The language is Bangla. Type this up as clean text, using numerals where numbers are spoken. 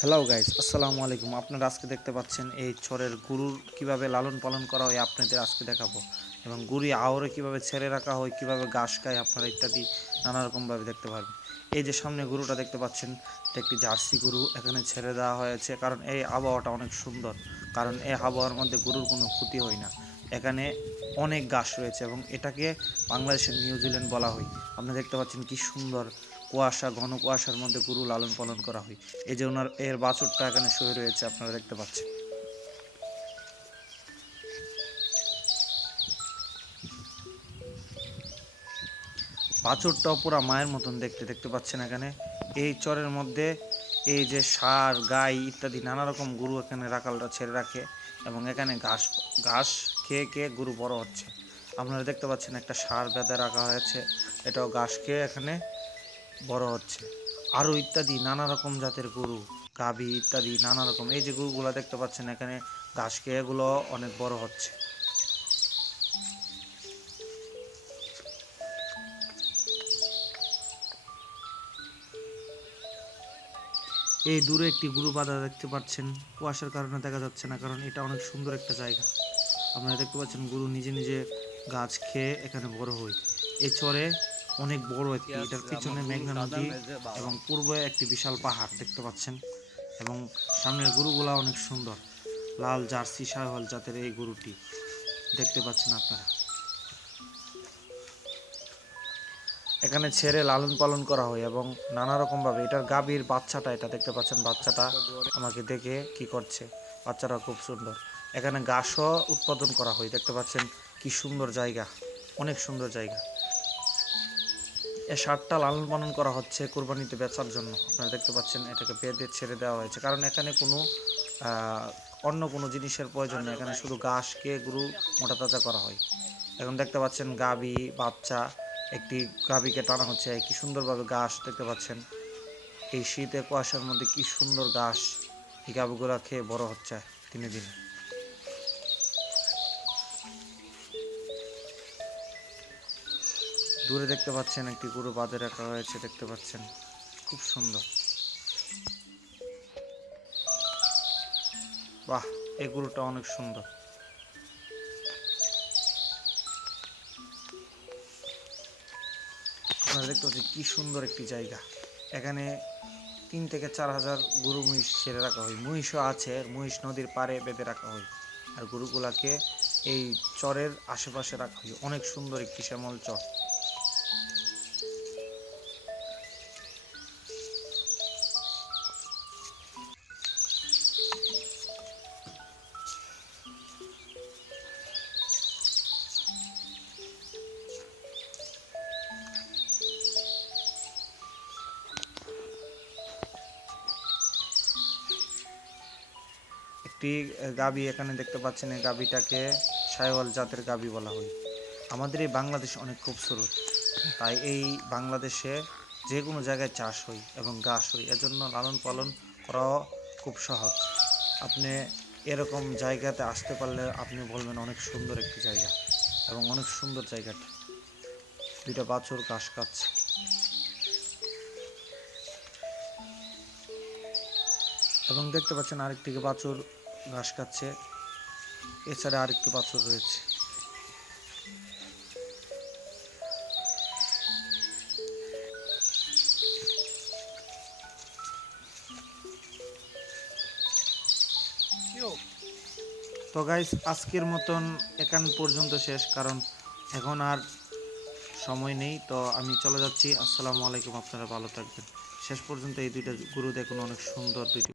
হ্যালো গাইস, আসসালামু আলাইকুম। আপনারা আজকে দেখতে পাচ্ছেন এই চরের গরুর কিভাবে লালন পালন করা হয় আপনাদের আজকে দেখাবো, এবং গরু আওরে কিভাবে ছেড়ে রাখা হয়, কিভাবে ঘাস খায় আপনারা ইত্যাদি নানা রকমভাবে দেখতে পারবেন। এই যে সামনে গরুটা দেখতে পাচ্ছেন, এটা একটি জার্সি গরু। এখানে ছেড়ে দেওয়া হয়েছে কারণ এই আবহাওয়াটা অনেক সুন্দর, কারণ এই আবহাওয়ার মধ্যে গরুর কোনো ক্ষতি হয় না। এখানে অনেক ঘাস রয়েছে এবং এটাকে বাংলাদেশের নিউজিল্যান্ড বলা হয়। আপনি দেখতে পাচ্ছেন কি সুন্দর কুয়াশা, ঘন কুয়াশার মধ্যে গরু লালন পালন করা হয়। এই যে ওনার এর বাছুরটা এখানে শুয়ে রয়েছে, আপনারা দেখতে পাচ্ছেন। বাছুরটাও পুরা মায়ের মতন দেখতে, দেখতে পাচ্ছেন এখানে। এই চরের মধ্যে এই যে ষাঁড়, গাই ইত্যাদি নানা রকম গরু এখানে রাখালরা ছেড়ে রাখে, এবং এখানে ঘাস ঘাস খেয়ে খেয়ে গরু বড় হচ্ছে। আপনারা দেখতে পাচ্ছেন একটা ষাঁড় বেঁধে রাখা হয়েছে, এটাও ঘাস খেয়ে এখানে বড় হচ্ছে। আরও ইত্যাদি নানা রকম জাতের গরু, গাভী ইত্যাদি নানা রকম, এই যে গরুগুলো দেখতে পাচ্ছেন এখানে ঘাস খেয়ে এগুলো অনেক বড় হচ্ছে। এই দূরে একটি গরু বাঁধা দেখতে পাচ্ছেন, কুয়াশার কারণে দেখা যাচ্ছে না, কারণ এটা অনেক সুন্দর একটা জায়গা। আপনারা দেখতে পাচ্ছেন গরু নিজে নিজে গাছ খেয়ে এখানে বড় হয়। এই চরে অনেক বড় একটি, এটার পিছনে মেঘনা নদী এবং পূর্বে একটি বিশাল পাহাড় দেখতে পাচ্ছেন, এবং সামনের গরুগুলা অনেক সুন্দর। লাল জার্সি শাহিওয়াল জাতের এই গরুটি দেখতে পাচ্ছেন আপনারা। এখানে ছেড়ে লালন পালন করা হয় এবং নানা রকমভাবে এটার গাভীর বাচ্চাটা, এটা দেখতে পাচ্ছেন, বাচ্চাটা আমাকে দেখে কি করছে। বাচ্চাটা খুব সুন্দর। এখানে ঘাসও উৎপাদন করা হয়, দেখতে পাচ্ছেন কি সুন্দর জায়গা, অনেক সুন্দর জায়গা। এই ষাঁড়টা লালন পালন করা হচ্ছে কোরবানিতে বেচার জন্য। আপনারা দেখতে পাচ্ছেন এটাকে বেঁধে ছেড়ে দেওয়া হয়েছে, কারণ এখানে কোনো অন্য কোনো জিনিসের প্রয়োজন নেই, এখানে শুধু ঘাস খেয়ে গরু মোটা তাজা করা হয়। এখন দেখতে পাচ্ছেন গাভী বাচ্চা, একটি গাভীকে টানা হচ্ছে, কি সুন্দরভাবে ঘাস দেখতে পাচ্ছেন। এই শীতে কুয়াশার মধ্যে কি সুন্দর ঘাস, এই গাভীগুলা খেয়ে বড় হচ্ছে দিনে দিনে। দূরে দেখতে পাচ্ছেন একটি গরু বাঁধে রাখা হয়েছে, দেখতে পাচ্ছেন খুব সুন্দর। বাহ, এই গরুটা অনেক সুন্দর। আপনারা দেখতে পাচ্ছেন কি সুন্দর একটি জায়গা। এখানে 3 থেকে 4 হাজার গরু মহিষ ছেড়ে রাখা হয়। মহিষও আছে, মহিষ নদীর পাড়ে বেঁধে রাখা হয়, আর গরুগুলাকে এই চরের আশেপাশে রাখা হয়। অনেক সুন্দর একটি শ্যামল চর। একটি গাভী এখানে দেখতে পাচ্ছেন, এই গাভীটাকে শাহিওয়াল জাতের গাভী বলা হয়। আমাদের এই বাংলাদেশ অনেক খুবসুরত, তাই এই বাংলাদেশে যে কোনো জায়গায় চাষ হয় এবং ঘাস হয়, এজন্য লালন পালন করাও খুব সহজ। আপনি এরকম জায়গাতে আসতে পারলে আপনি বলবেন অনেক সুন্দর একটি জায়গা, এবং অনেক সুন্দর জায়গাটা। দুইটা বাছুর ঘাস খাচ্ছে, এবং দেখতে পাচ্ছেন আরেকটি বাছুর ঘাস খাচ্ছে, এছাড়া আরেকটি বাছুর রয়েছে। তো গাইস, আজকের মতন এখান পর্যন্ত শেষ, কারণ এখন আর সময় নেই। তো আমি চলে যাচ্ছি। আসসালামু আলাইকুম, আপনারা ভালো থাকবেন। শেষ পর্যন্ত এই দুইটা গরু দেখুন, অনেক সুন্দর দুইটি।